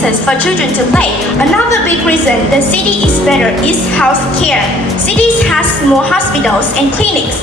places for children to play. Another big reason the city is better is health care. Cities has more hospitals and clinics.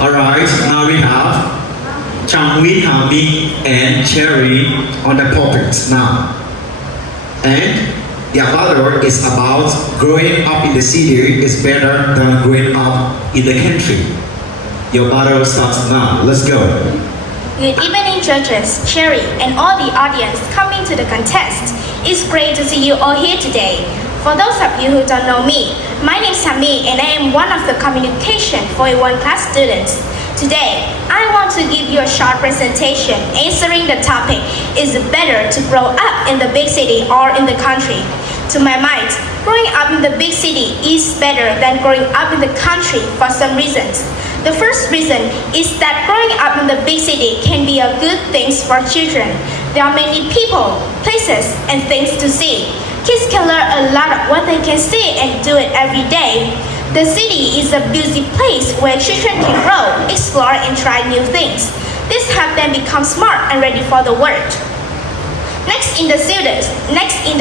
Alright, now we have Changwin, Hami, and Cherry on the pulpit now. And their battle is about growing up in the city is better than growing up in the country. Your battle starts now. Let's go. Good evening, judges, Cherry, and all the audience coming to the contest. It's great to see you all here today. For those of you who don't know me, my name is Hami and I am one of the Communication 4A1 class students. Today, I want to give you a short presentation answering the topic, is it better to grow up in the big city or in the country? To my mind, growing up in the big city is better than growing up in the country for some reasons. The first reason is that growing up in the big city can be a good thing for children. There are many people, places, and things to see. Kids can learn a lot of what they can see and do it every day. The city is a busy place where children can grow, explore, and try new things. This helps them become smart and ready for the world. Next in the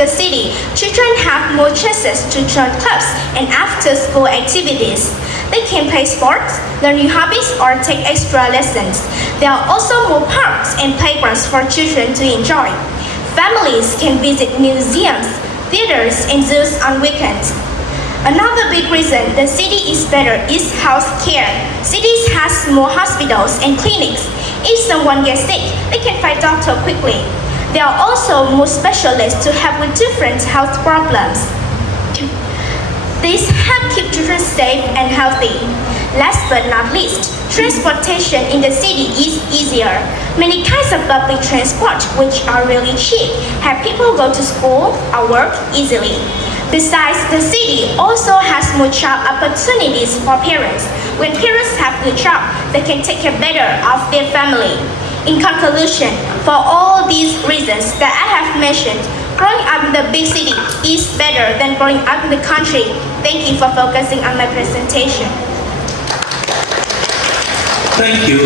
city, children have more chances to join clubs and after-school activities. They can play sports, learn new hobbies, or take extra lessons. There are also more parks and playgrounds for children to enjoy. Families can visit museums, theaters, and zoos on weekends. Another big reason the city is better is health care. Cities has more hospitals and clinics. If someone gets sick, they can find a doctor quickly. There are also more specialists to help with different health problems. These help keep children safe and healthy. Last but not least, transportation in the city is easier. Many kinds of public transport, which are really cheap, help people go to school or work easily. Besides, the city also has more job opportunities for parents. When parents have good job, they can take care better of their family. In conclusion, for all these reasons that I have mentioned, growing up in the big city is better than growing up in the country. Thank you for focusing on my presentation. Thank you.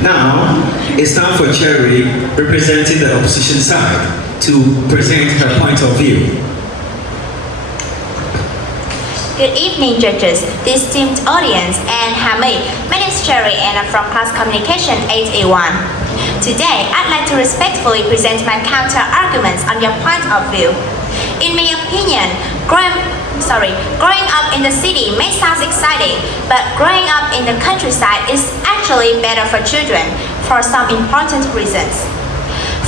Now, it's time for Cherry, representing the opposition side, to present her point of view. Good evening, judges, esteemed audience, and Hami. My name is Cherry and I'm from class Communication 8A1. Today, I'd like to respectfully present my counter-arguments on your point of view. In my opinion, growing up in the city may sound exciting, but growing up in the countryside is actually better for children for some important reasons.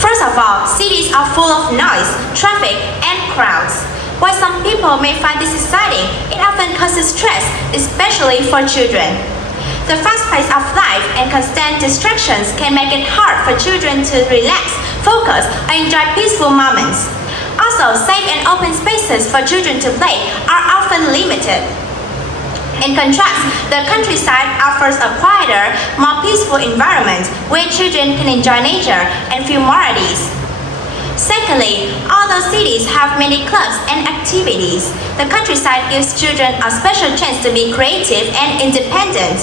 First of all, cities are full of noise, traffic, and crowds. While some people may find this exciting, it often causes stress, especially for children. The fast pace of life and constant distractions can make it hard for children to relax, focus, and enjoy peaceful moments. Also, safe and open spaces for children to play are often limited. In contrast, the countryside offers a quieter, more peaceful environment where children can enjoy nature and feel more at ease. Secondly, although cities have many clubs and activities, the countryside gives children a special chance to be creative and independent.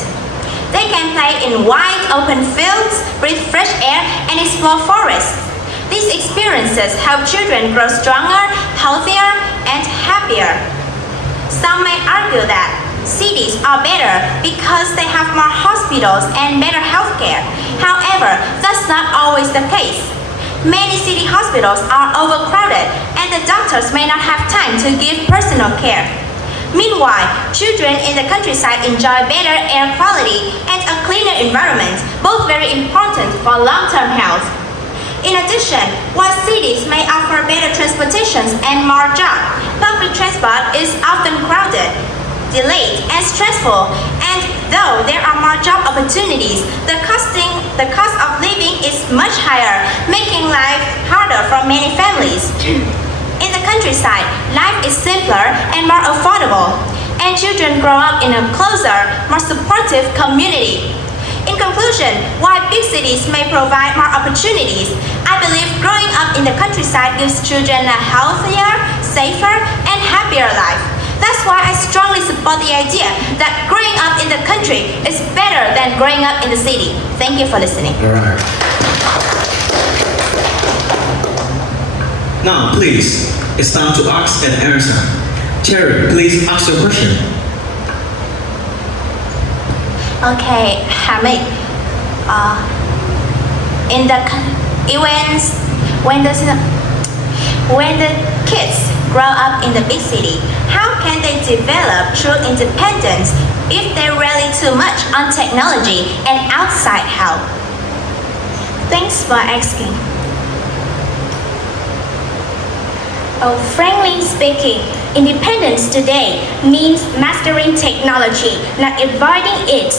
They can play in wide open fields, breathe fresh air, and explore forests. These experiences help children grow stronger, healthier, and happier. Some may argue that cities are better because they have more hospitals and better healthcare. However, that's not always the case. Many city hospitals are overcrowded and the doctors may not have time to give personal care. Meanwhile, children in the countryside enjoy better air quality and a cleaner environment, both very important for long-term health. In addition, while cities may offer better transportations and more jobs, Public transport is often crowded, delayed, and stressful. And though there are more job opportunities, the cost of living is much higher, making life harder for many families. In the countryside, life is simpler and more affordable, and children grow up in a closer, more supportive community. In conclusion, while big cities may provide more opportunities, I believe growing up in the countryside gives children a healthier, safer, and happier life. That's why I strongly support the idea that growing up in the country is better than growing up in the city. Thank you for listening. All right. Now, please, it's time to ask and answer. Cherry, please ask your question. Okay, Hamid. In the events when the kids grow up in the big city, how can they develop true independence if they rely too much on technology and outside help? Thanks for asking. Frankly speaking, independence today means mastering technology, not avoiding it.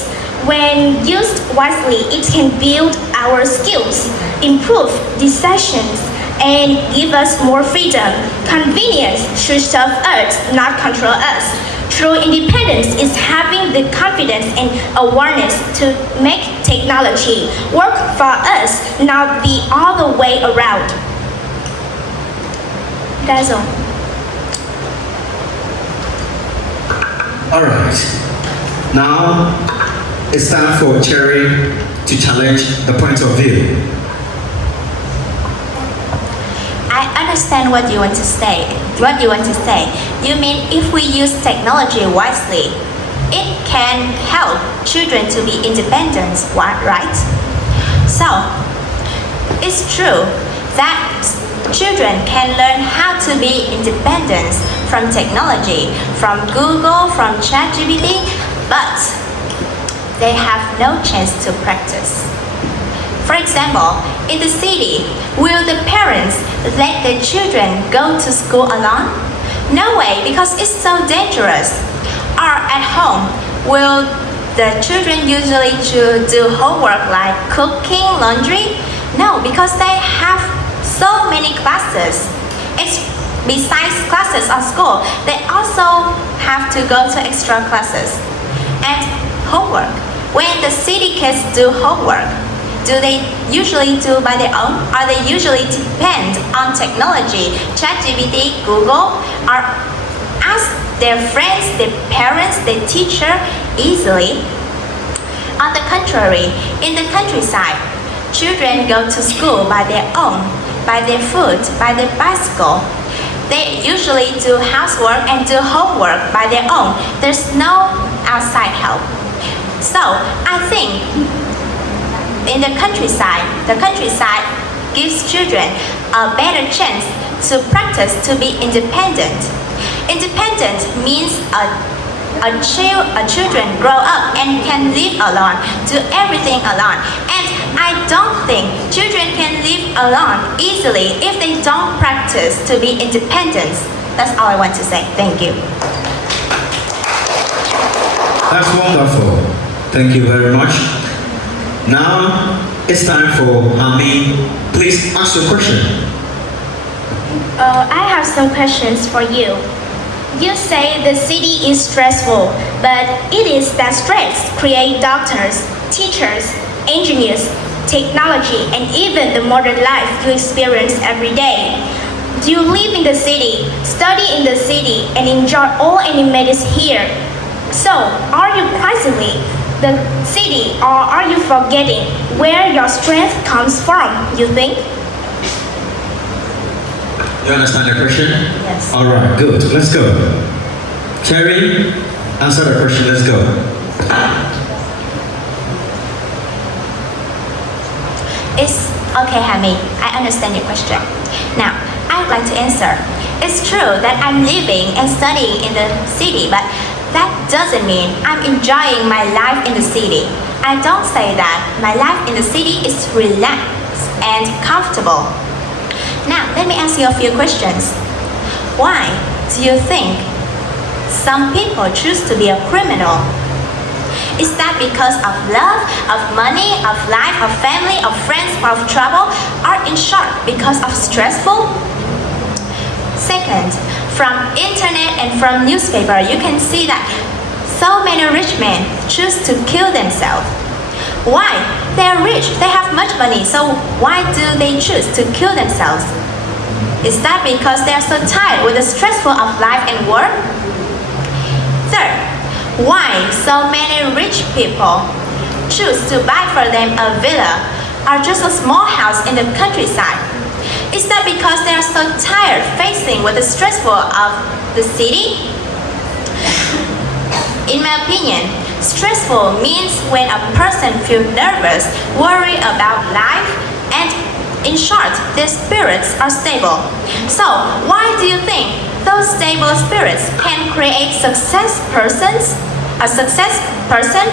When used wisely, it can build our skills, improve decisions, and give us more freedom. Convenience should serve us, not control us. True independence is having the confidence and awareness to make technology work for us, not the other way around. That's all. All right. Now, it's time for Cherry to challenge the point of view. I understand what you want to say. You mean if we use technology wisely, it can help children to be independent, right? So, it's true that children can learn how to be independent from technology, from Google, from ChatGPT, but they have no chance to practice. For example, in the city, will the parents let their children go to school alone? No way, because it's so dangerous. Or at home, will the children usually do homework like cooking, laundry? No, because they have so many classes. Besides classes at school, they also have to go to extra classes. And homework. When the city kids do homework, do they usually do by their own? Or they usually depend on technology, ChatGPT, Google, or ask their friends, their parents, their teacher easily? On the contrary, in the countryside, children go to school by their own, by their foot, by their bicycle. They usually do housework and do homework by their own. There's no outside help. So I think in the countryside gives children a better chance to practice to be independent. Independent means children grow up and can live alone, do everything alone. And I don't think children can live alone easily if they don't practice to be independent. That's all I want to say. Thank you. That's wonderful. Thank you very much. Now, it's time for Ami. Please ask your question. I have some questions for you. You say the city is stressful, but it is that stress create doctors, teachers, engineers, technology, and even the modern life you experience every day. Do you live in the city, study in the city, and enjoy all amenities here? So, are you prizing the city, or are you forgetting where your strength comes from, you think? You understand the question? Yes. All right, good. Let's go. Cherry, answer the question. Let's go. It's okay, Hamid. I understand your question. Now, I would like to answer. It's true that I'm living and studying in the city, but that doesn't mean I'm enjoying my life in the city. I don't say that. My life in the city is relaxed and comfortable. Now, let me ask you a few questions. Why do you think some people choose to be a criminal? Is that because of love, of money, of life, of family, of friends, of trouble, or in short, because of stressful? Second, from internet and from newspaper, you can see that so many rich men choose to kill themselves. Why? They are rich, they have much money, so why do they choose to kill themselves? Is that because they are so tired with the stressful of life and work? Third, why so many rich people choose to buy for them a villa or just a small house in the countryside? Is that because they are so tired facing with the stressful of the city? In my opinion, stressful means when a person feels nervous, worry about life, and in short, their spirits are stable. So, why do you think those stable spirits can create success persons? A success person?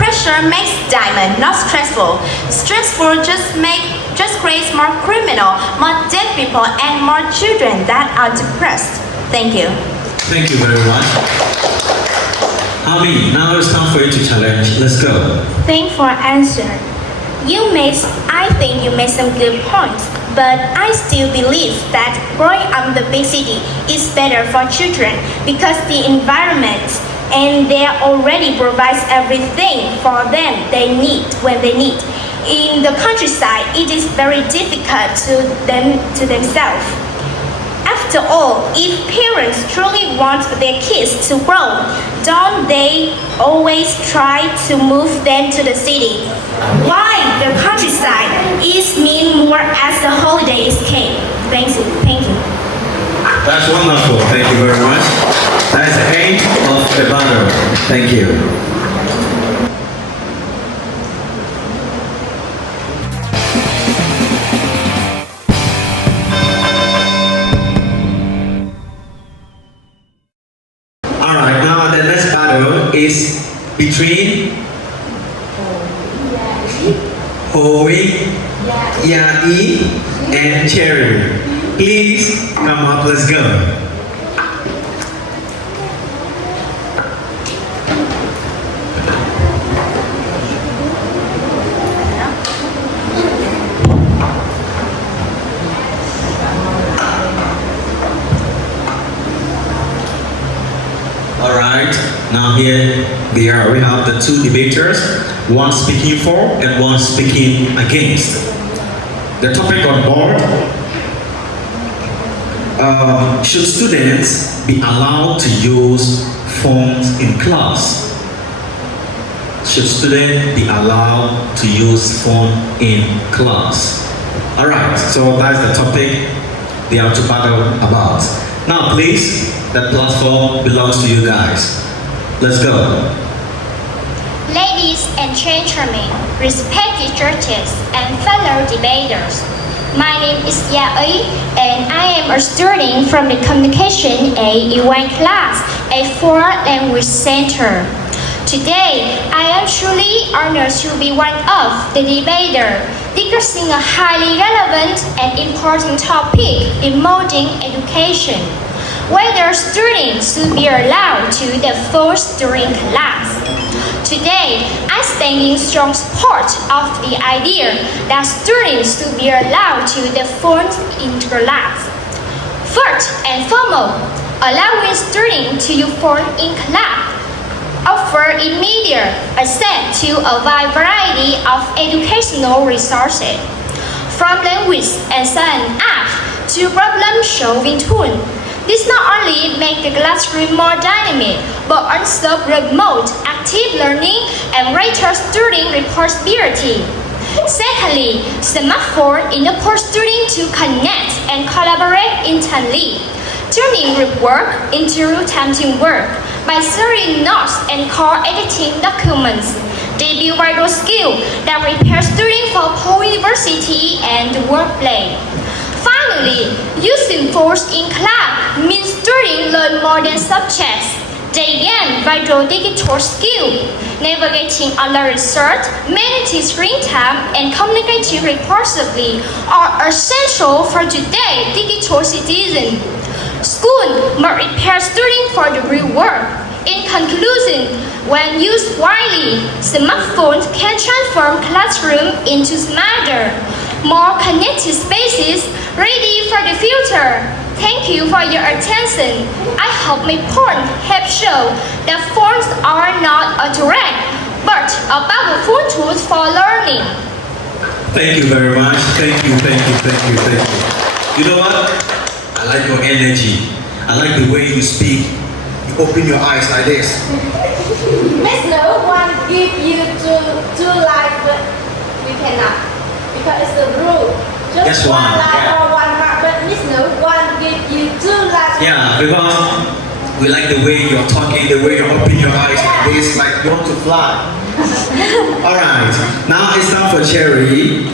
Pressure makes diamond, not stressful. Stressful just creates more criminal, more dead people, and more children that are depressed. Thank you. Thank you very much. Ami, now it's time for you to challenge. Let's go. Thanks for answer. I think you made some good points, but I still believe that growing up in the big city is better for children because the environment and they already provides everything for them they need when they need. In the countryside, it is very difficult to themselves. After all, if parents truly want their kids to grow, don't they always try to move them to the city? Why the countryside is mean more as the holidays came. Thank you. That's wonderful. Thank you very much. That's the end of the battle. Thank you. Alright, now the next battle is between Hoi, Yai, and Cherry. Please come up, let's go. Alright, now here we have the two debaters, one speaking for and one speaking against. The topic on board, should students be allowed to use phones in class? Should students be allowed to use phone in class? Alright, so that's the topic they are to battle about. Now please, that platform belongs to you guys. Let's go. Ladies and gentlemen, respected judges and fellow debaters, my name is Yai and I am a student from the Communication A1 class at Foreign Language Center. Today, I am truly honored to be one of the debaters discussing a highly relevant and important topic in modern education. Whether students should be allowed to use their phones during class. Today, I stand in strong support of the idea that students should be allowed to use their phones in class. First and foremost, allowing students to use phones in class offer immediate access to a wide variety of educational resources, from language and science apps to problem-solving tools. This not only makes the classroom more dynamic, but also promotes active learning and greater student responsibility. Secondly, smartphones enable students to connect and collaborate instantly, turning group work into real-time teamwork by sharing notes and co-editing documents. They build vital skills that prepare students for post-university and the workplace. Finally, using phones in class means students learn more than subjects. They gain vital digital skills. Navigating online research, managing screen time, and communicating responsibly are essential for today's digital citizen. School must prepare students for the real world. In conclusion, when used widely, smartphones can transform classroom into smarter, more connected spaces ready for the future. Thank you for your attention. I hope my point helped show that phones are not a threat, but a powerful tool for learning. Thank you very much. Thank you. You know what? I like your energy. I like the way you speak. You open your eyes like this. Miss No one give you two life, but we cannot because it's the rule. Just one one, life yeah. or one heart, but Miss No one give you two lives. Yeah, because we like the way you're talking, the way you open your eyes like this, like you want to fly. Alright, now it's time for Cherry.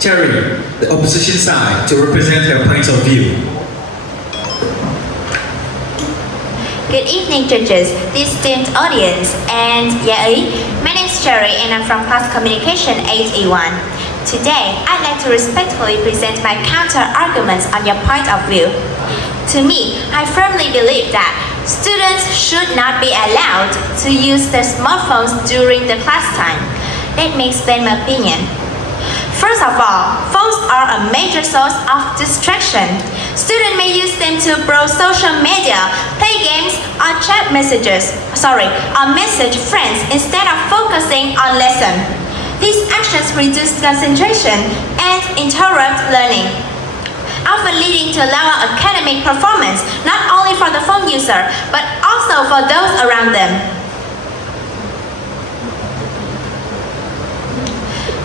Cherry, the opposition side, to represent her point of view. Good evening, judges, distinct audience, and Yae. My name is Cherry, and I'm from Class Communication 8A1. Today, I'd like to respectfully present my counter-arguments on your point of view. To me, I firmly believe that students should not be allowed to use their smartphones during the class time. Let me explain my opinion. First of all, phones are a major source of distraction. Students may use them to browse social media, play games, or chat messages, or message friends instead of focusing on lesson. These actions reduce concentration and interrupt learning, often leading to lower academic performance not only for the phone user, but also for those around them.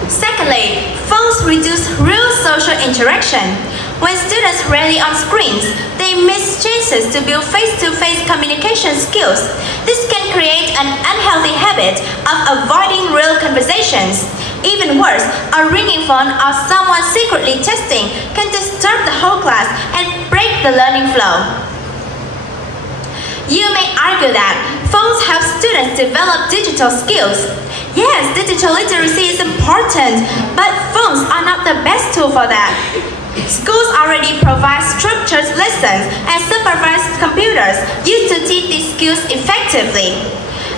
Secondly, phones reduce real social interaction. When students rely on screens, they miss chances to build face-to-face communication skills. This can create an unhealthy habit of avoiding real conversations. Even worse, a ringing phone or someone secretly texting can disturb the whole class and break the learning flow. You may argue that phones help students develop digital skills. Yes, digital literacy is important, but phones are not the best tool for that. Schools already provide structured lessons and supervised computers used to teach these skills effectively.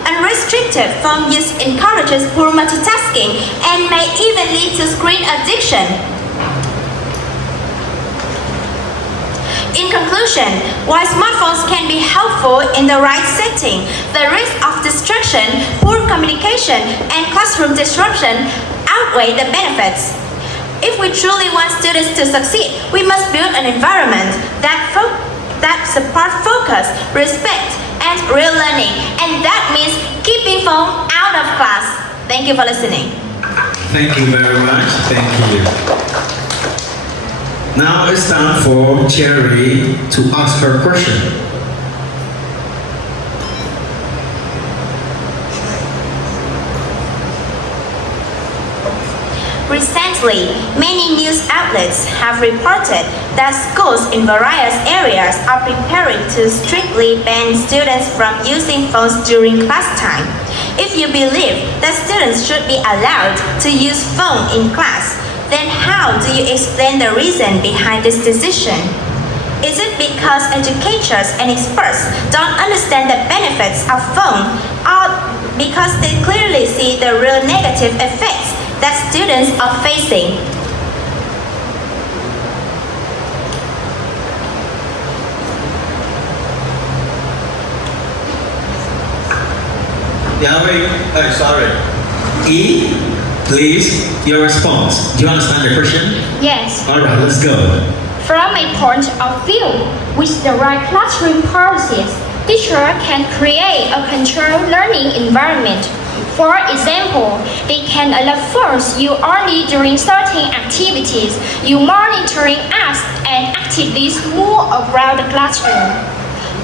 Unrestricted phone use encourages poor multitasking and may even lead to screen addiction. In conclusion, while smartphones can be helpful in the right setting, the risk of distraction, poor communication, and classroom disruption outweigh the benefits. If we truly want students to succeed, we must build an environment that supports focus, respect, and real learning, and that means keeping phone out of class. Thank you for listening. Thank you very much. Thank you. Now it's time for Cherry to ask her question. Recently, many news outlets have reported that schools in various areas are preparing to strictly ban students from using phones during class time. If you believe that students should be allowed to use phone in class, then how do you explain the reason behind this decision? Is it because educators and experts don't understand the benefits of phone, or because they clearly see the real negative effects that students are facing? Yeah, wait, sorry. E, please, your response. Do you understand the question? Yes. Alright, let's go. From a point of view, with the right classroom policies, teachers can create a controlled learning environment. For example, they can allow phones used only during certain activities, use monitoring apps, and activities move around the classroom.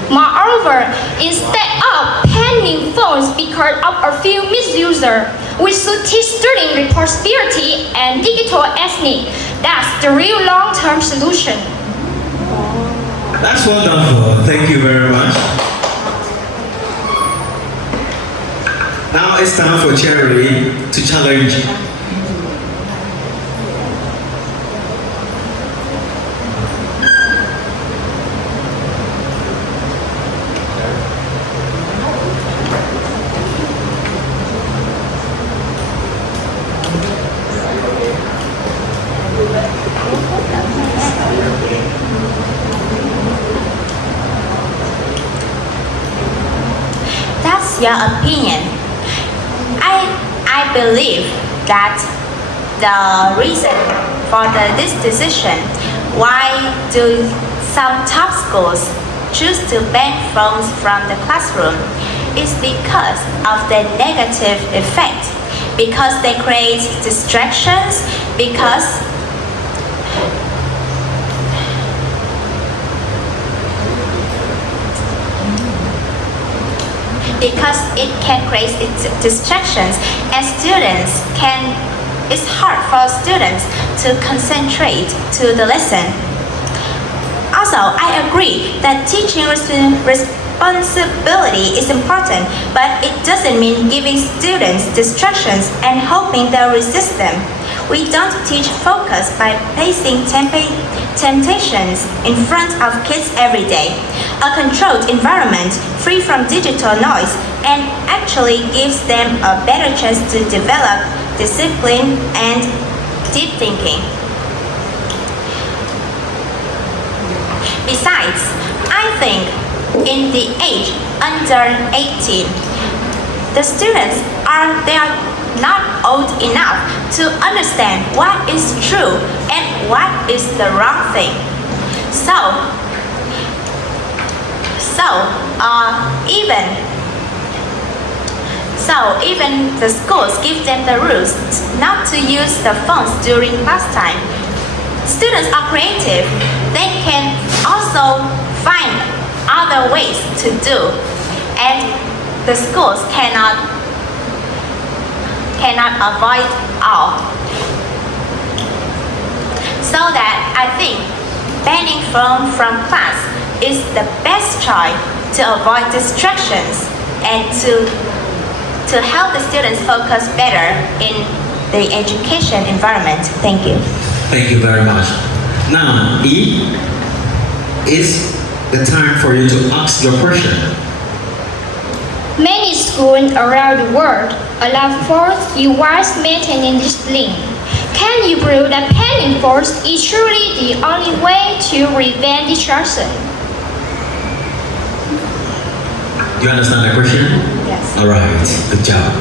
Moreover, instead of banning phones because of a few misusers, we should teach students responsibility and digital ethnic. That's the real long-term solution. That's wonderful. Thank you very much. Now it's time for Cherry to challenge. what's your opinion? I believe that the reason for this decision, why do some top schools choose to ban phones from the classroom, is because of the negative effect, because they create distractions, because it can create distractions, and it's hard for students to concentrate to the lesson. Also, I agree that teaching responsibility is important, but it doesn't mean giving students distractions and hoping they'll resist them. We don't teach focus by placing temptations in front of kids every day. A controlled environment, free from digital noise, and actually gives them a better chance to develop discipline and deep thinking. Besides, I think in the age under 18, the students are not old enough to understand what is true and what is the wrong thing. Even the schools give them the rules not to use the phones during class time. Students are creative. They can also find other ways to do, and the schools cannot avoid all. So that I think banning phone from class is the best choice to avoid distractions and to help the students focus better in the education environment. Thank you. Thank you very much. Now, E, is the time for you to ask your question. Many schools around the world allow forced device maintaining discipline. Can you prove that banning phones is truly the only way to prevent distraction? Do you understand the question? Yes. All right, good job.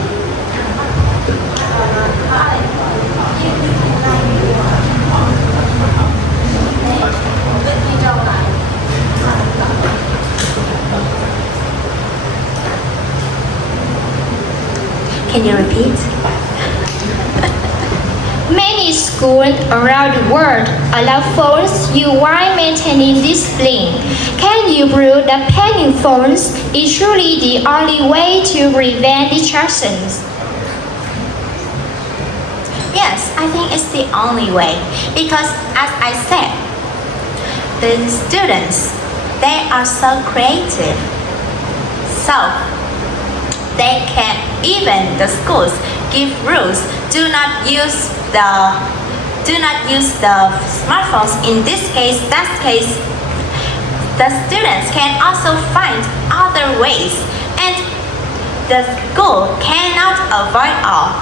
Can you repeat? Many schools around the world allow phones use while maintaining discipline. Can you prove that banning phones is truly the only way to prevent distractions? Yes, I think it's the only way because, as I said, the students, they are so creative. So they can, even the schools give rules, do not use the smartphones in this case, that case. The students can also find other ways, and the school cannot avoid all.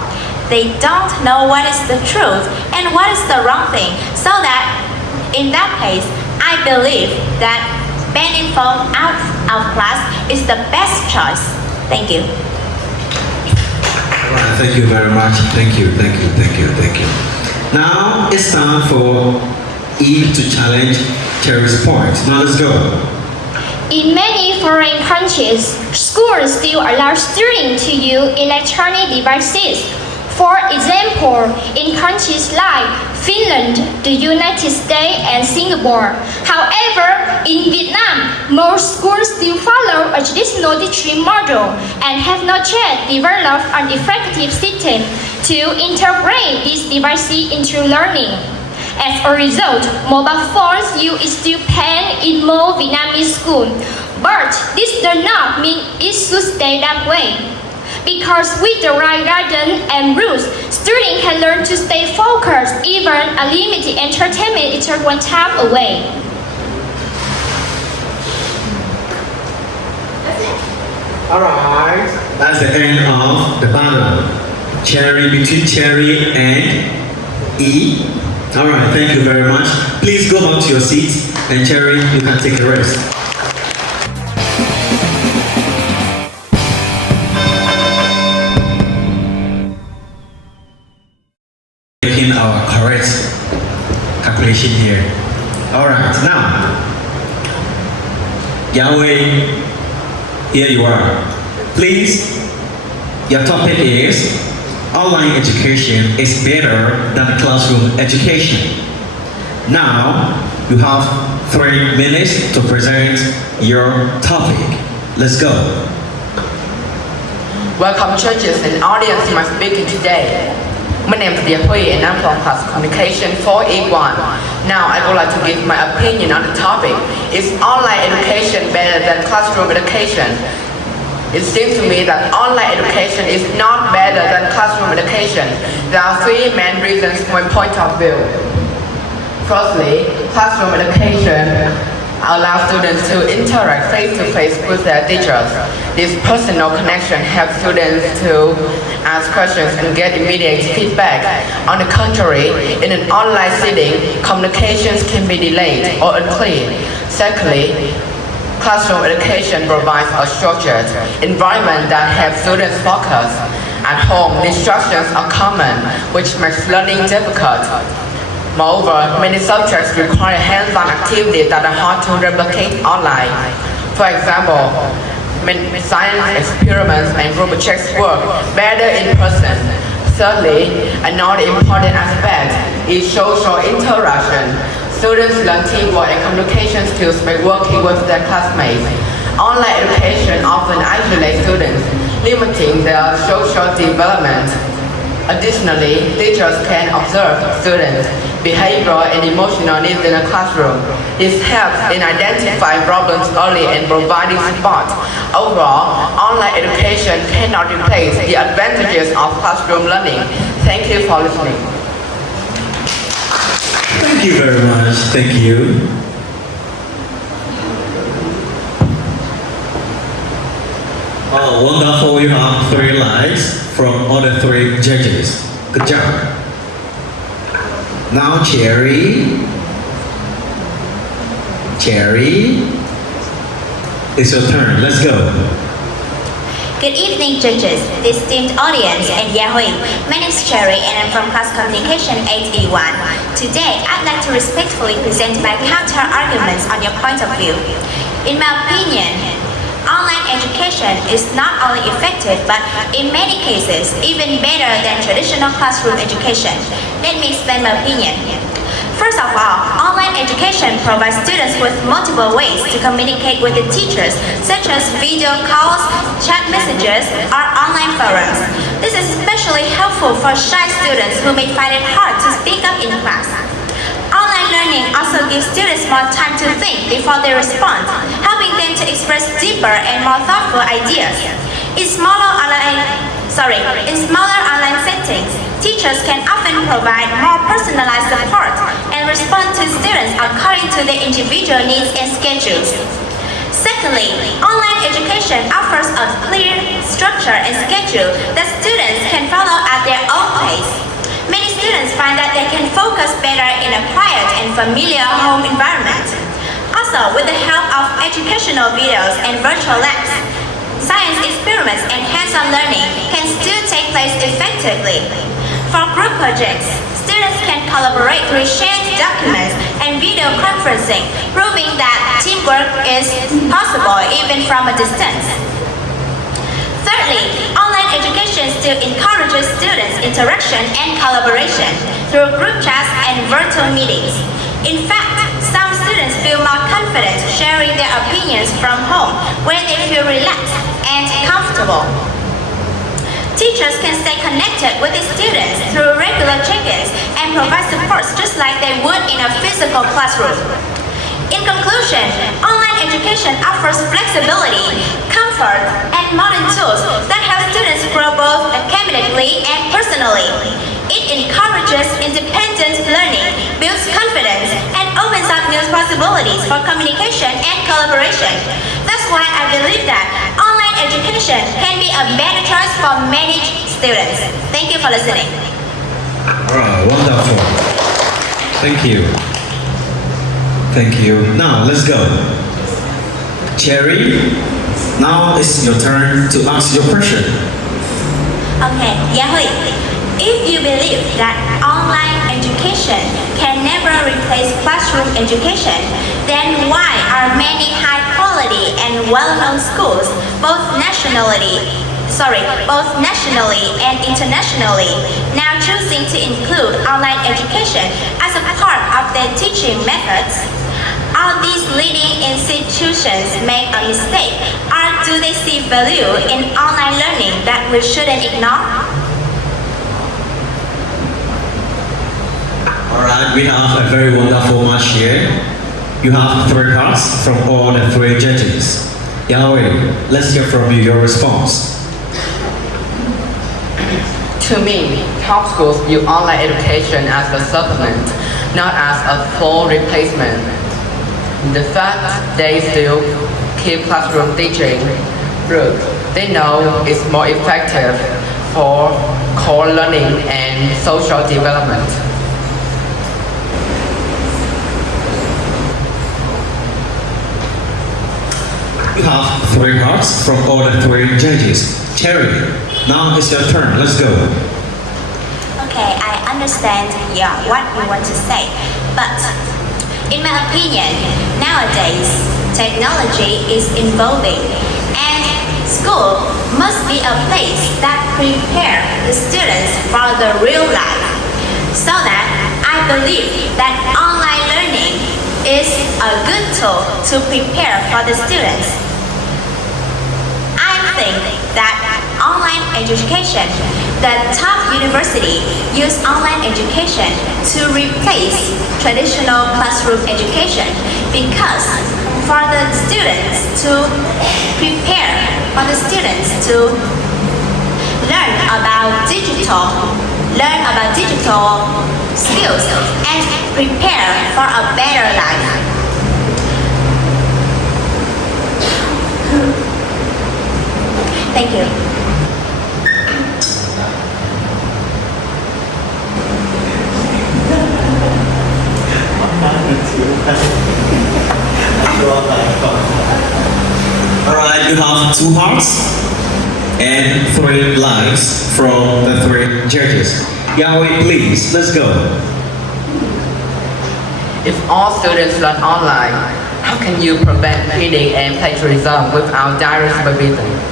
They don't know what is the truth and what is the wrong thing. So that in that case, I believe that banning phone out of class is the best choice. Thank you. All right, thank you very much. Thank you. Now it's time for E to challenge Cherry's point. Now let's go. In many foreign countries, schools still allow students to use electronic devices. For example, in countries like Finland, the United States, and Singapore. However, in Vietnam, most schools still follow a traditional teaching model and have not yet developed an effective system to integrate these devices into learning. As a result, mobile phones use is still banned in most Vietnamese schools. But this does not mean it should stay that way. Because with the right guidance and rules, students can learn to stay focused even a limited entertainment is just one tap away. Alright, that's the end of the battle. Cherry between Cherry and E. Alright, thank you very much. Please go back to your seats, and Cherry, you can take a rest. direct calculation here. Alright, now, Yahweh, here you are. Please, your topic is online education is better than classroom education. Now, you have 3 minutes to present your topic. Let's go. Welcome churches and audience to my speaking today. My name is Hui and I'm from Class Communication 481. Now I would like to give my opinion on the topic. Is online education better than classroom education? It seems to me that online education is not better than classroom education. There are 3 main reasons from my point of view. Firstly, classroom education allows students to interact face-to-face with their teachers. This personal connection helps students to ask questions and get immediate feedback. On the contrary, in an online setting, communications can be delayed or unclear. Secondly, classroom education provides a structured environment that helps students focus. At home, distractions are common, which makes learning difficult. Moreover, many subjects require hands-on activities that are hard to replicate online. For example, science experiments and group projects work better in person. Thirdly, another important aspect is social interaction. Students learn teamwork and communication skills by working with their classmates. Online education often isolates students, limiting their social development. Additionally, teachers can observe students' behavioral and emotional needs in a classroom. This helps in identifying problems early and providing support. Overall, online education cannot replace the advantages of classroom learning. Thank you for listening. Thank you very much. Thank you. Oh, wonderful. You have 3 likes from all the 3 judges. Good job. Now, Cherry. Cherry. It's your turn. Let's go. Good evening, judges, esteemed audience, and Yahweh. My name is Cherry, and I'm from Class Communication 8A1. Today, I'd like to respectfully present my counter-arguments on your point of view. In my opinion, online education is not only effective, but in many cases, even better than traditional classroom education. Let me explain my opinion. First of all, online education provides students with multiple ways to communicate with the teachers, such as video calls, chat messages, or online forums. This is especially helpful for shy students who may find it hard to speak up in class. Online learning also gives students more time to think before they respond, helping them to express deeper and more thoughtful ideas. In smaller online settings, teachers can often provide more personalized support and respond to students according to their individual needs and schedules. Secondly, online education offers a clear structure and schedule that students can follow at their own pace. Many students find that they can focus better in a quiet and familiar home environment. Also, with the help of educational videos and virtual labs, science experiments and hands-on learning can still take place effectively. For group projects, students can collaborate through shared documents and video conferencing, proving that teamwork is possible even from a distance. Thirdly, online education still encourages students' interaction and collaboration through group chats and virtual meetings. In fact, some students feel more confident sharing their opinions from home, where they feel relaxed and comfortable. Teachers can stay connected with the students through regular check-ins and provide support just like they would in a physical classroom. In conclusion, online education offers flexibility, comfort, and modern tools that help students grow both academically and personally. It encourages independent learning, builds confidence, and opens up new possibilities for communication and collaboration. That's why I believe that online education can be a better choice for many students. Thank you for listening. Alright, wonderful. Thank you. Thank you. Now, let's go. Cherry, now it's your turn to ask your question. Okay, Yahweh, if you believe that online education education can never replace classroom education, then why are many high-quality and well-known schools, both nationally and internationally, now choosing to include online education as a part of their teaching methods? Are these leading institutions make a mistake, or do they see value in online learning that we shouldn't ignore? Alright, we have a very wonderful match here. You have 3 cards from all the 3 judges. Yahweh, let's hear from you your response. To me, top schools view online education as a supplement, not as a full replacement. The fact they still keep classroom teaching route, they know it's more effective for core learning and social development. You have 3 cards from all the 3 judges. Cherry, now it's your turn. Let's go. Okay, I understand what you want to say, but in my opinion, nowadays technology is evolving and school must be a place that prepare the students for the real life. So that I believe that online learning is a good tool to prepare for the students. I think that online education, the top university use online education to replace traditional classroom education because for the students to prepare, for the students to learn about digital skills and prepare for a better life. Thank you. Alright, you have 2 hearts and 3 lines from the 3 judges. Yahweh, please, let's go. If all students learn online, how can you prevent cheating and plagiarism without direct supervision?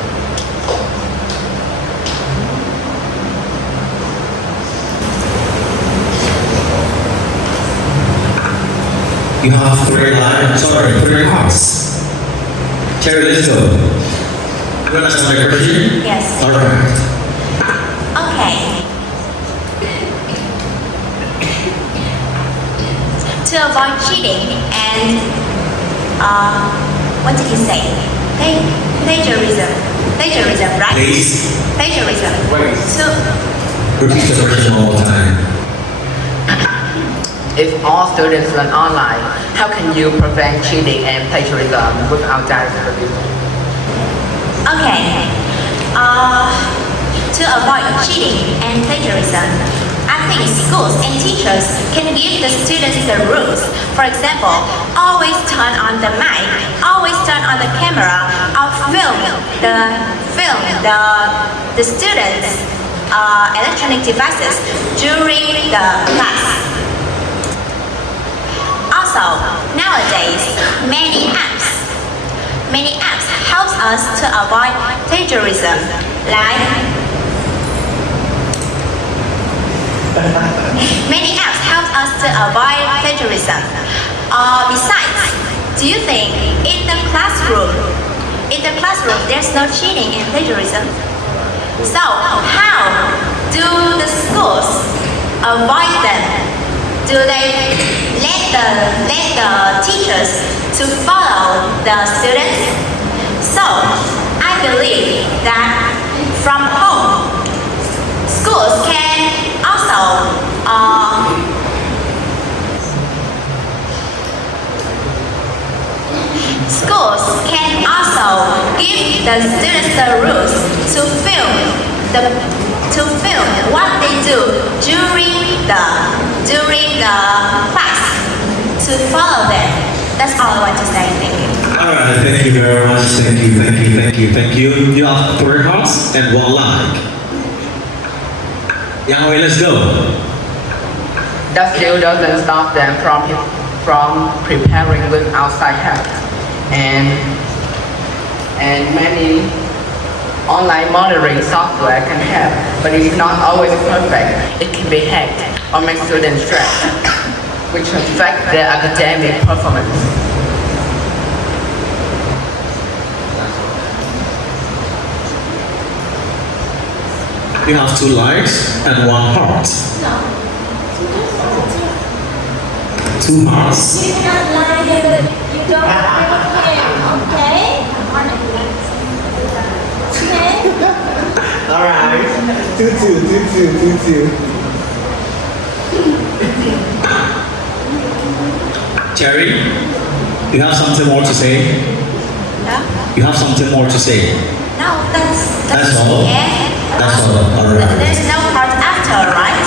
You have 3 hearts. Cherry, let's go. You want to ask my question? Yes. Alright. Okay. To avoid cheating and what did you say? Plagiarism, right? Please, Plagiarism. Wait. To repeat the question one more time. If all students learn online, how can you prevent cheating and plagiarism without direct supervision? Okay. To avoid cheating and plagiarism, I think schools and teachers can give the students the rules. For example, always turn on the mic, always turn on the camera, or film the students' electronic devices during the class. Also, nowadays, many apps help us to avoid plagiarism, Many apps help us to avoid plagiarism. Besides, do you think in the classroom there's no cheating and plagiarism? So how do the schools avoid them? Do they let the teachers to follow the students? So I believe that from home, schools can also give the students the rules to film what they do during the class, to follow them. That's all I want to say. Thank you. Alright, thank you very much. Thank you. You have 3 hearts and 1 like. Yahweh, let's go. That still doesn't stop them from preparing with outside help. And many online monitoring software can help, but it's not always perfect. It can be hacked or make students stressed, which affect their academic performance. You have 2 likes and 1 heart. 2 hearts. You not like it. You don't agree with him, okay? Okay? Alright. 2-2. Cherry, you have something more to say? No? You have something more to say? No, That's all? Yeah. That's all. Alright. There's no part after, right?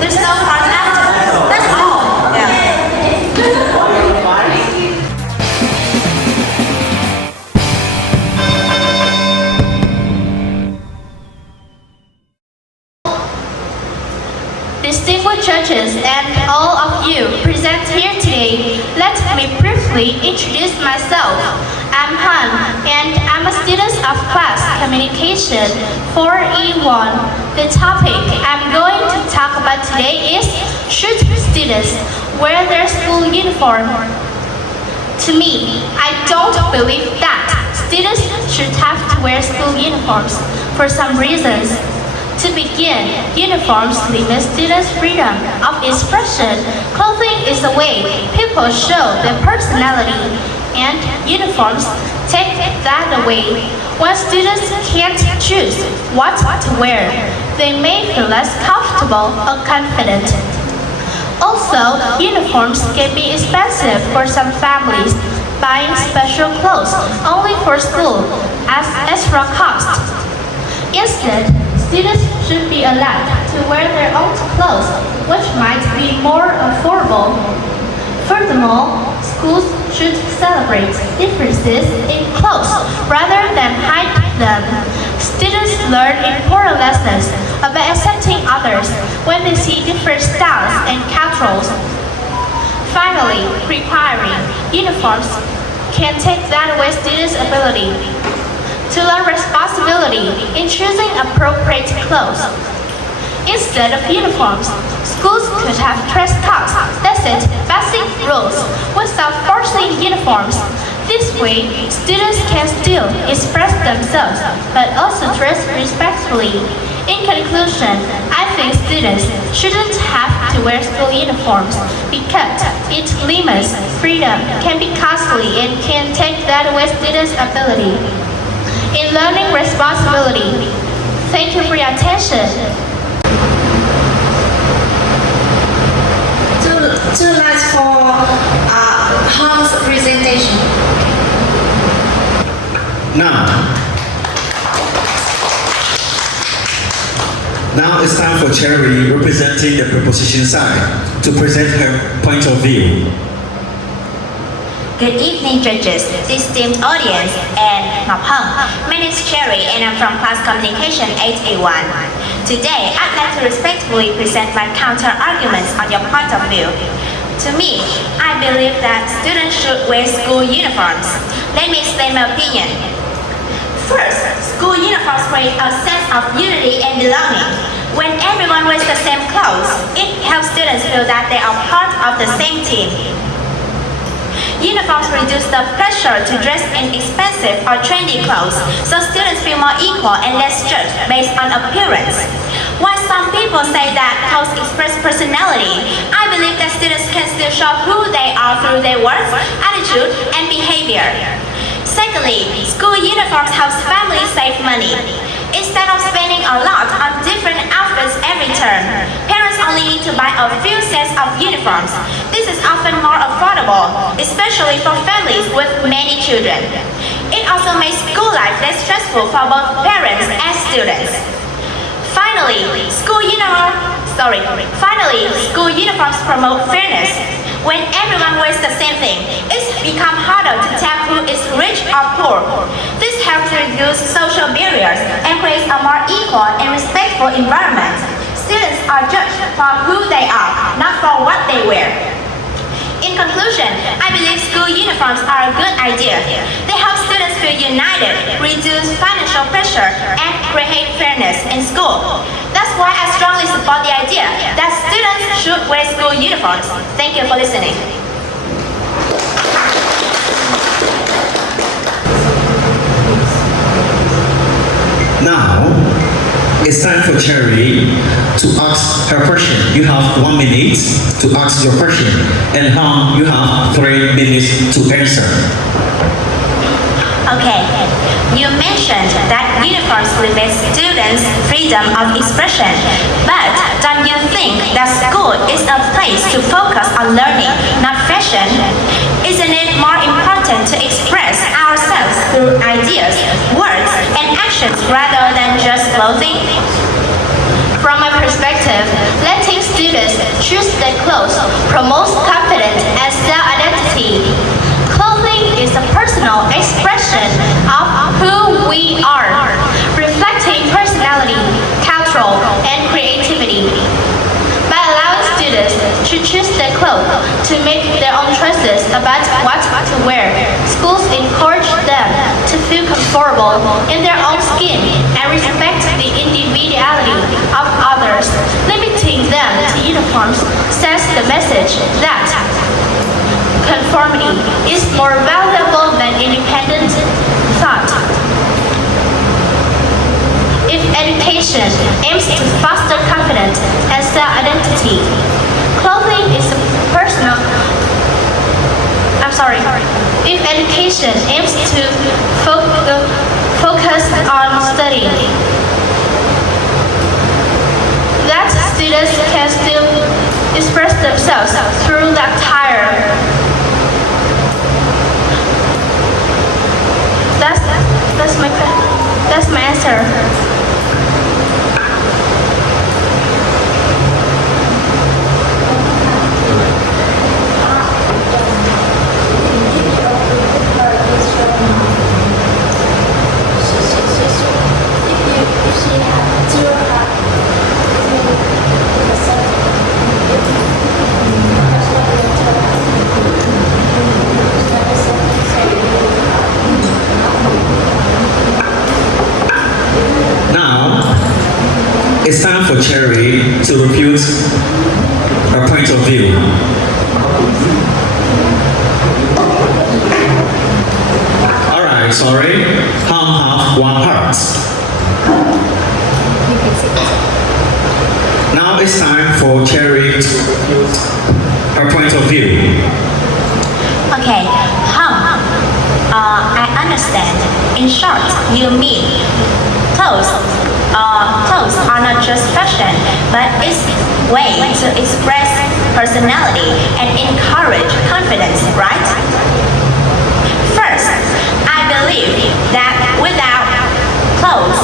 There's no part after. That's all. Yeah. Distinguished judges and all of you present here today, let me briefly introduce myself. I'm Han, and I'm a student of Class Communication 4E1. The topic I'm going to talk about today is, should students wear their school uniform? To me, I don't believe that students should have to wear school uniforms for some reasons. To begin, uniforms limit students' freedom of expression. Clothing is a way people show their personality, and uniforms take that away. When students can't choose what to wear, they may feel less comfortable or confident. Also, uniforms can be expensive for some families, buying special clothes only for school as extra cost. Instead, students should be allowed to wear their own clothes, which might be more affordable. Furthermore, schools should celebrate differences in clothes rather than hide them. Students learn important lessons about accepting others when they see different styles and cultures. Finally, requiring uniforms can take that away students' ability to learn responsibility in choosing appropriate clothes. Instead of uniforms, schools could have dress codes that set basic rules without forcing uniforms. This way, students can still express themselves but also dress respectfully. In conclusion, I think students shouldn't have to wear school uniforms because it limits freedom, can be costly, and can take that away students' ability in learning responsibility. Thank you for your attention. Two lines for Han's presentation. Now it's time for Cherry, representing the preposition side, to present her point of view. Good evening, judges, esteemed audience, and Ngọc Hân. My name is Cherry, and I'm from Class Communication 8A1. Today, I'd like to respectfully present my counter-arguments on your point of view. To me, I believe that students should wear school uniforms. Let me explain my opinion. First, school uniforms create a sense of unity and belonging. When everyone wears the same clothes, it helps students feel that they are part of the same team. Uniforms reduce the pressure to dress in expensive or trendy clothes, so students feel more equal and less judged based on appearance. While some people say that clothes express personality, I believe that students can still show who they are through their words, attitude, and behavior. Secondly, school uniforms help families save money. Instead of spending a lot on different outfits every term, parents only need to buy a few sets of uniforms. This is often more affordable, especially for families with many children. It also makes school life less stressful for both parents and students. Finally, school uniforms promote fairness. When everyone wears the same thing, it's become harder to tell who is rich or poor. This helps reduce social barriers and creates a more equal and respectful environment. Students are judged for who they are, not for what they wear. In conclusion, I believe school uniforms are a good idea. They help students feel united, reduce financial pressure, and create fairness in school. That's why I strongly support the idea that students should wear school uniforms. Thank you for listening. Now, it's time for Cherry to ask her question. You have 1 minute to ask your question, and Han, you have 3 minutes to answer. Okay, you mentioned that uniforms limit students' freedom of expression, but don't you think that school is a place to focus on learning, not fashion? Isn't it more important to express ourselves through ideas, words, and actions rather than just clothing? From my perspective, letting students choose their clothes promotes confidence and self-identity. Clothing is a personal expression of who we are, reflecting personality, cultural, and creativity. By allowing students to choose their clothes to make their own choices about what to wear, schools encourage them to feel comfortable in their own skin and respect the individuality of others. Limiting them to uniforms sends the message that conformity is more valuable than independent thought. If education aims to foster confidence and self-identity, clothing is a personal. If education aims to focus on studying, that students can still express themselves through the attire. That's my answer. It's time for Cherry to refute her point of view. Alright, sorry. Han have 1 part. Now it's time for Cherry to refute her point of view. Okay, I understand. In short, you mean clothes are not just fashion, but it's a way to express personality and encourage confidence, right? First, I believe that without clothes,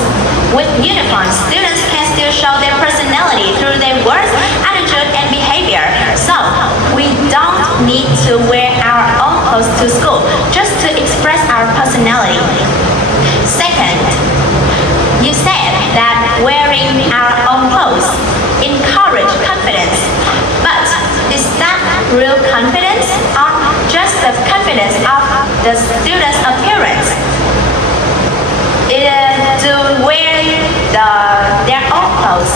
with uniforms, students can still show their personality through their words, attitude, and behavior. So, we don't need to wear our own clothes to school just to express our personality. Second, you said that wearing our own clothes encourage confidence, but is that real confidence or just the confidence of the student's appearance? To wear their own clothes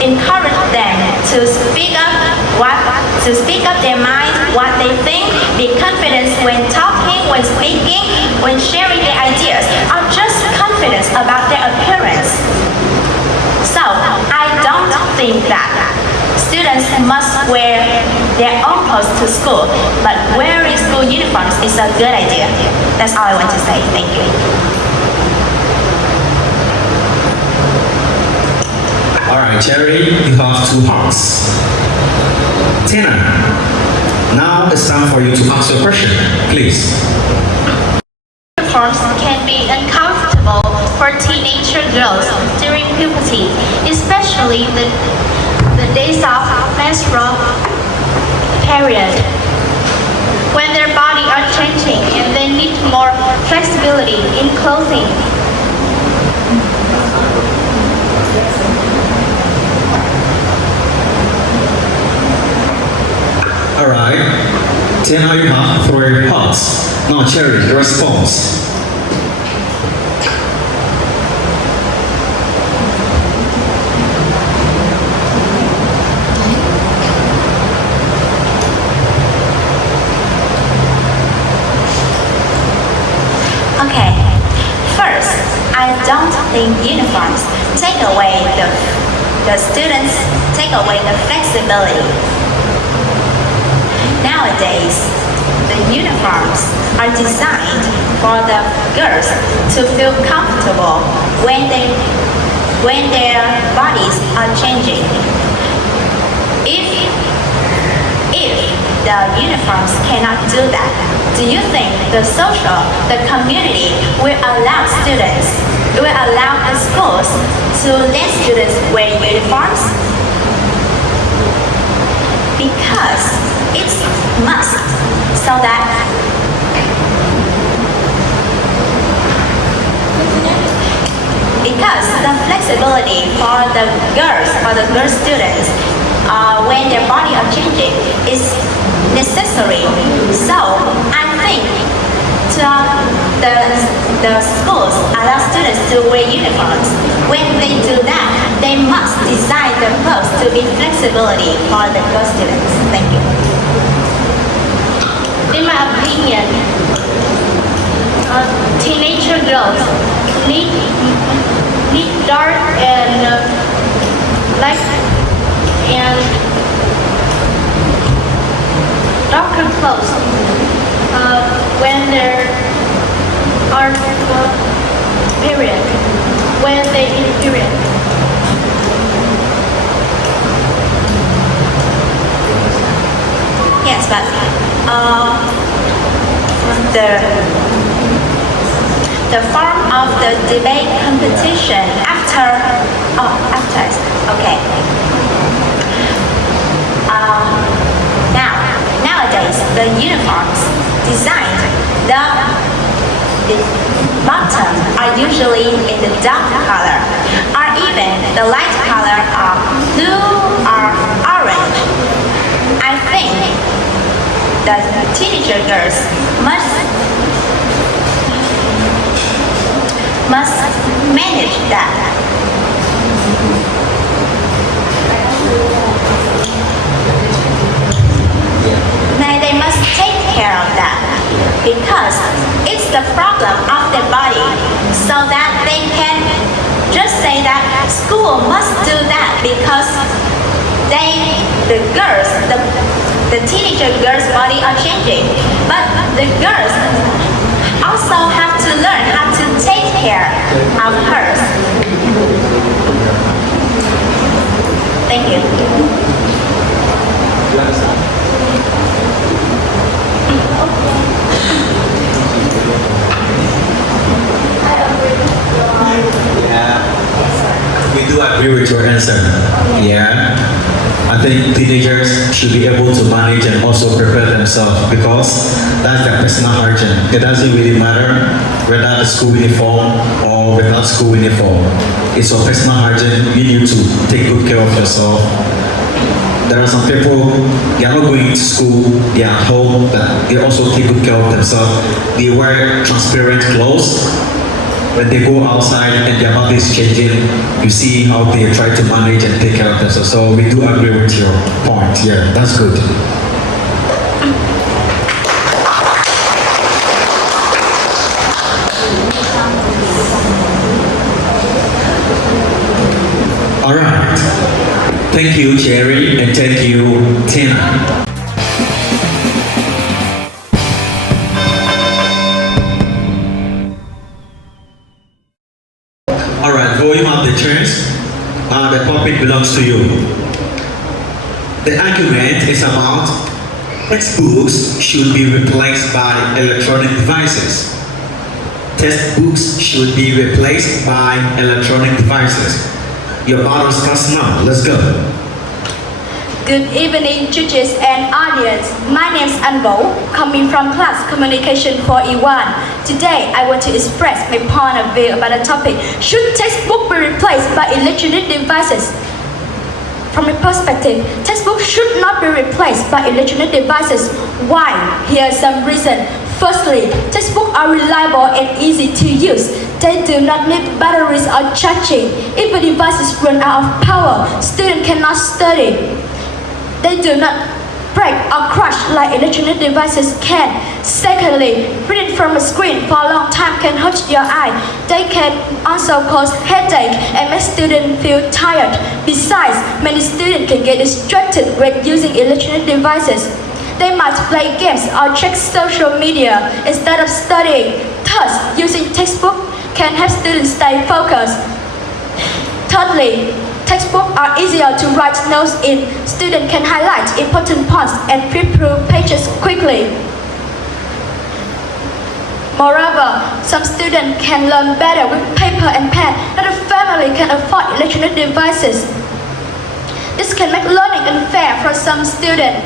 encourage them to speak up their mind, what they think, be confident when talking, when speaking, when sharing their ideas, or just confidence about their appearance. So, I don't think that students must wear their own clothes to school, but wearing school uniforms is a good idea. That's all I want to say. Thank you. Alright, Cherry, you have 2 parts. Tina, now it's time for you to ask your question, please. Uniforms can be uncomfortable for teenager girls during puberty, especially the days of menstrual period, when their body are changing and they need more flexibility in clothing. Now you have 3 hearts. Now Cherry, your response. Okay, first, I don't think uniforms take away the students take away the flexibility. Nowadays, the uniforms are designed for the girls to feel comfortable when their bodies are changing. If the uniforms cannot do that, do you think the community will allow the schools to let students wear uniforms? Because it's must, so that because the flexibility for the girl students when their body are changing is necessary. So I think the schools allow students to wear uniforms. When they do that, they must design the clothes to be flexibility for the girl students. Thank you. In my opinion, teenager girls need dark and light and darker clothes when there are period, when they in period. Yes, but the form of the debate competition after okay. Nowadays the uniforms designed the bottom are usually in the dark color, or even the light color of blue or orange. I think the teenager girls must manage that. They must take care of that, because it's the problem of their body, so that they can just say that school must do that because the teenager girls' body are changing. But the girls also have to learn how to take care of hers. Thank you. We do agree with your answer. Yeah. I think teenagers should be able to manage and also prepare themselves, because that's their personal hygiene. It doesn't really matter whether the school uniform or without school uniform. It's your personal hygiene. You need to take good care of yourself. There are some people, they are not going to school, they are at home, but they also take good care of themselves. They wear transparent clothes. When they go outside and their body is changing, you see how they try to manage and take care of themselves. So we do agree with your point. Yeah, that's good. All right. Thank you, Jerry, and thank you, Tina. All right, volume up the chairs. The topic belongs to you. The argument is about textbooks should be replaced by electronic devices. Textbooks should be replaced by electronic devices. Your battle starts now. Let's go. Good evening, judges and audience. My name is Anbo, coming from class communication for E1. Today, I want to express my point of view about the topic: should textbook be replaced by electronic devices? From my perspective, textbooks should not be replaced by electronic devices. Why? Here are some reasons. Firstly, textbooks are reliable and easy to use. They do not need batteries or charging. If a device is run out of power, students cannot study. They do not break or crash like electronic devices can. Secondly, reading from a screen for a long time can hurt your eye. They can also cause headache and make students feel tired. Besides, many students can get distracted when using electronic devices. They might play games or check social media instead of studying. Thus, using textbook can help students stay focused. Thirdly, textbooks are easier to write notes in. Students can highlight important points and flip through pages quickly. Moreover, some students can learn better with paper and pen. Not a family can afford electronic devices. This can make learning unfair for some students.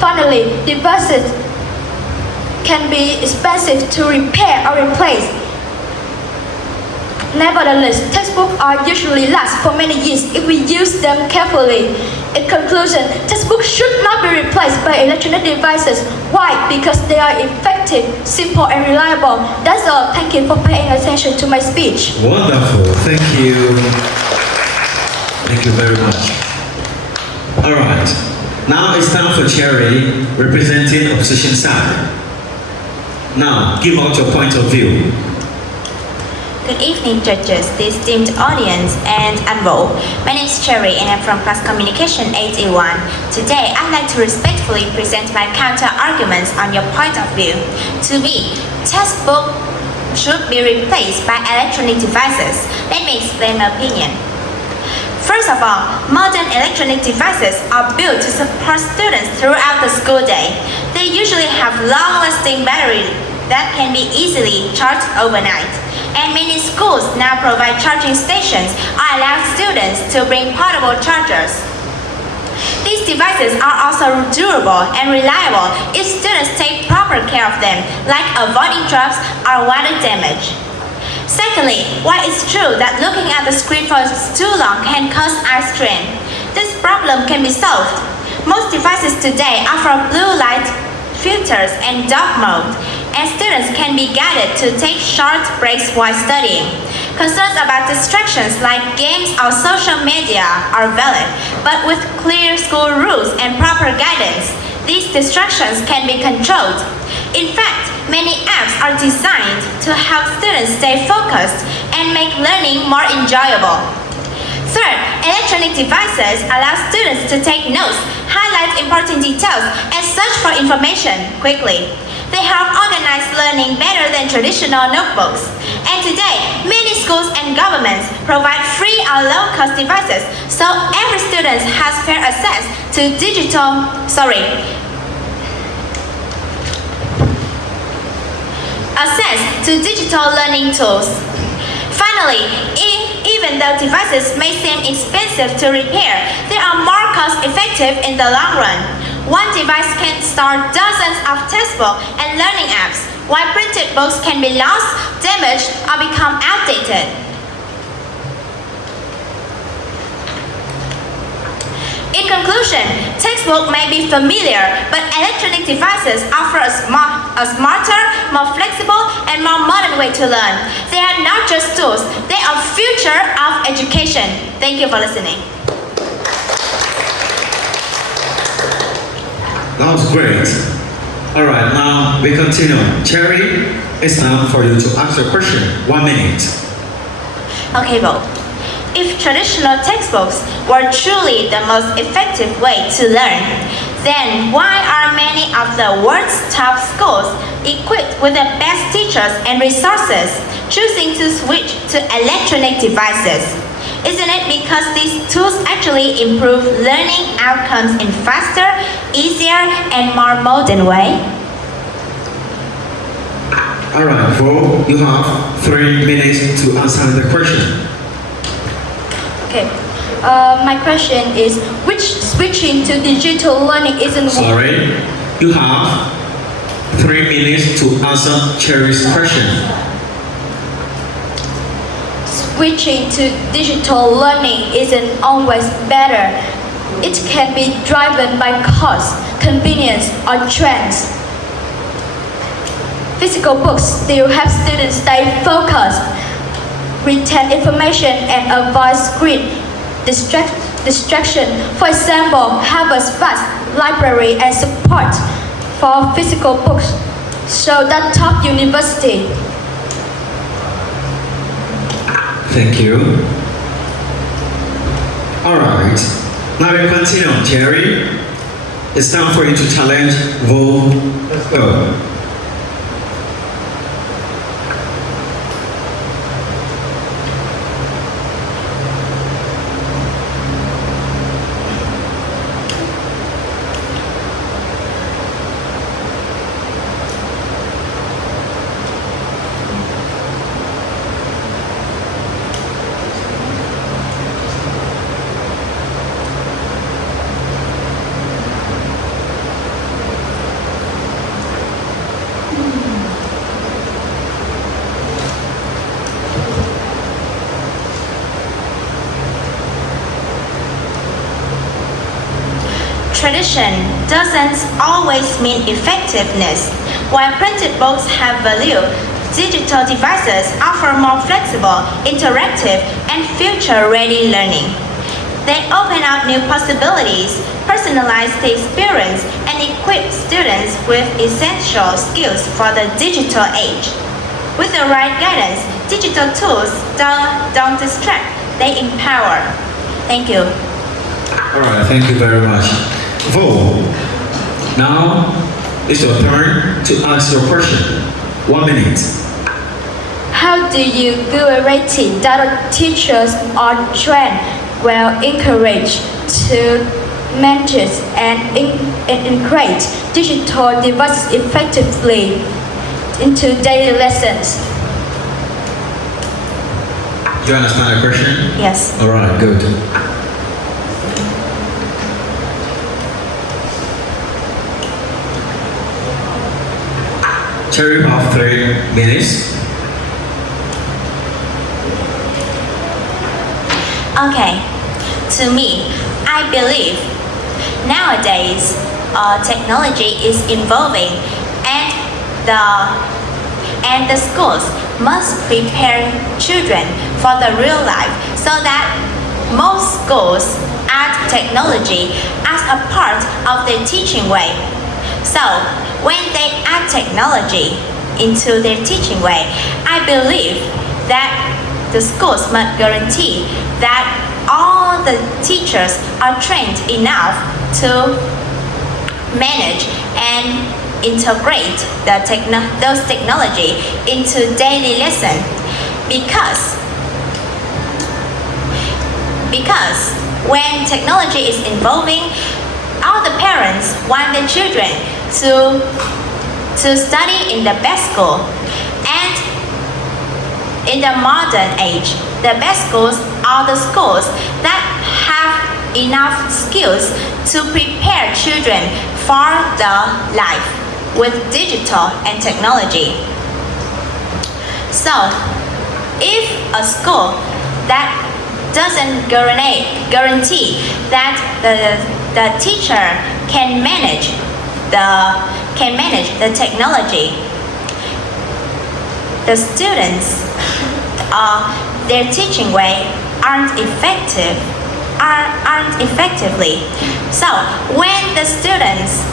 Finally, devices can be expensive to repair or replace. Nevertheless, textbooks are usually last for many years if we use them carefully. In conclusion, textbooks should not be replaced by electronic devices. Why? Because they are effective, simple, and reliable. That's all. Thank you for paying attention to my speech. Wonderful. Thank you. Thank you very much. All right. Now it's time for Cherry representing opposition side. Now, give out your point of view. Good evening, judges, esteemed audience, and enroll. My name is Cherry and I'm from Class Communication 8A1. Today, I'd like to respectfully present my counter-arguments on your point of view. To me, textbook should be replaced by electronic devices. Let me explain my opinion. First of all, modern electronic devices are built to support students throughout the school day. They usually have long-lasting batteries that can be easily charged overnight. And many schools now provide charging stations or allow students to bring portable chargers. These devices are also durable and reliable if students take proper care of them, like avoiding drops or water damage. Secondly, while it's true that looking at the screen for too long can cause eye strain, this problem can be solved. Most devices today offer blue light filters and dark mode, and students can be guided to take short breaks while studying. Concerns about distractions like games or social media are valid, but with clear school rules and proper guidance, these distractions can be controlled. In fact, many apps are designed to help students stay focused and make learning more enjoyable. Third, electronic devices allow students to take notes, highlight important details, and search for information quickly. They help organize learning better than traditional notebooks. And today, many schools and governments provide free or low-cost devices, so every student has fair access to digital learning tools. Finally, even though devices may seem expensive to repair, they are more cost-effective in the long run. One device can store dozens of textbooks and learning apps, while printed books can be lost, damaged, or become outdated. In conclusion, textbooks may be familiar, but electronic devices offer a smarter, more flexible, and more modern way to learn. They are not just tools, they are future of education. Thank you for listening. That was great. All right, now we continue. Cherry, it's time for you to ask your question. 1 minute. Okay, Bo. If traditional textbooks were truly the most effective way to learn, then why are many of the world's top schools equipped with the best teachers and resources choosing to switch to electronic devices? Isn't it because these tools actually improve learning outcomes in faster, easier, and more modern way? All right, Vo, you have 3 minutes to answer the question. Okay. My question is, which switching to digital learning isn't Sorry, you have 3 minutes to answer Cherry's question. switching to digital learning isn't always better. It can be driven by cost, convenience, or trends. Physical books still help students stay focused, retain information, and avoid screen distraction. For example, Harvard's vast library and support for physical books show that top university. Thank you. Alright, now we continue. Jerry, it's time for you to challenge Vo. Let's go. Tradition doesn't always mean effectiveness. While printed books have value, digital devices offer more flexible, interactive, and future-ready learning. They open up new possibilities, personalize the experience, and equip students with essential skills for the digital age. With the right guidance, digital tools don't distract, they empower. Thank you. Alright, thank you very much. Vo, now it's your turn to ask your question. 1 minute. How do you guarantee that teachers are trained, well encouraged to manage and integrate digital devices effectively into daily lessons? Do you understand the question? Yes. Alright, good. Cherry, you have 3 minutes. Okay, to me, I believe nowadays technology is evolving and the schools must prepare children for the real life so that most schools add technology as a part of their teaching way. So when they add technology into their teaching way, I believe that the schools must guarantee that all the teachers are trained enough to manage and integrate those technology into daily lesson because when technology is evolving, all the parents want their children to study in the best school. And in the modern age, the best schools are the schools that have enough skills to prepare children for the life with digital and technology. So, if a school that doesn't guarantee that the teacher can manage the technology, the students their teaching way aren't effectively. So when the students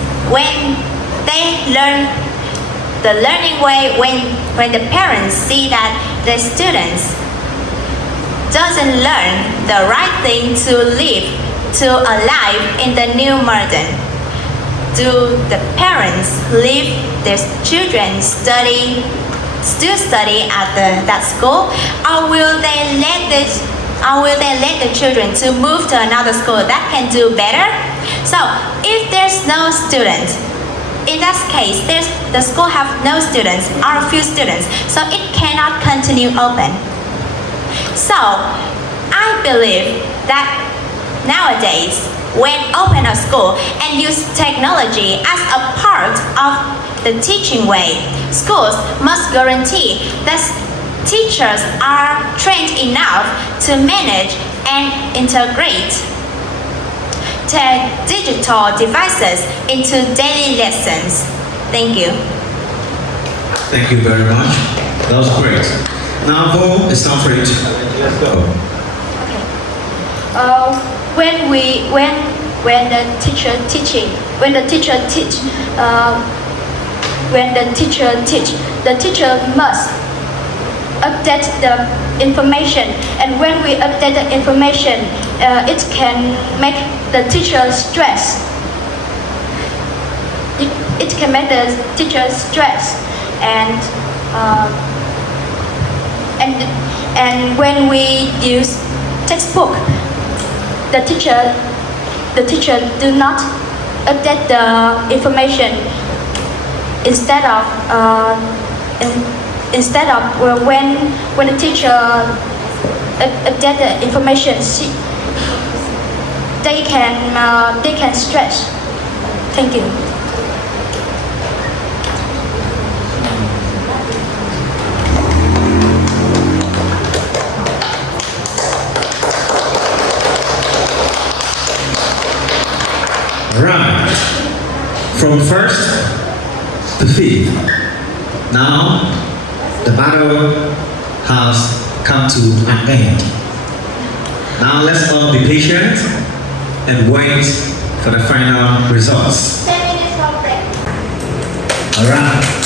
they learn the learning way, when the parents see that the students doesn't learn the right thing to live to a life in the new modern, do the parents leave their children still study at that school, or will they let the children to move to another school that can do better? So if there's no student, in that case, the school have no students or few students, so it cannot continue open. So I believe that nowadays, when open a school and use technology as a part of the teaching way, schools must guarantee that teachers are trained enough to manage and integrate digital devices into daily lessons. Thank you. Thank you very much. That was great. Now, Bo, it's time for you to let's go. When the teacher teaching, when the teacher teach, the teacher must update the information. And when we update the information, it can make the teacher stress. It can make the teacher stress, and when we use textbook, the teacher do not update the information. Instead of when the teacher update the information, they can stress. Thank you. Right. From first to fifth. Now, the battle has come to an end. Now let's all be patient and wait for the final results. 10 minutes for break. All right.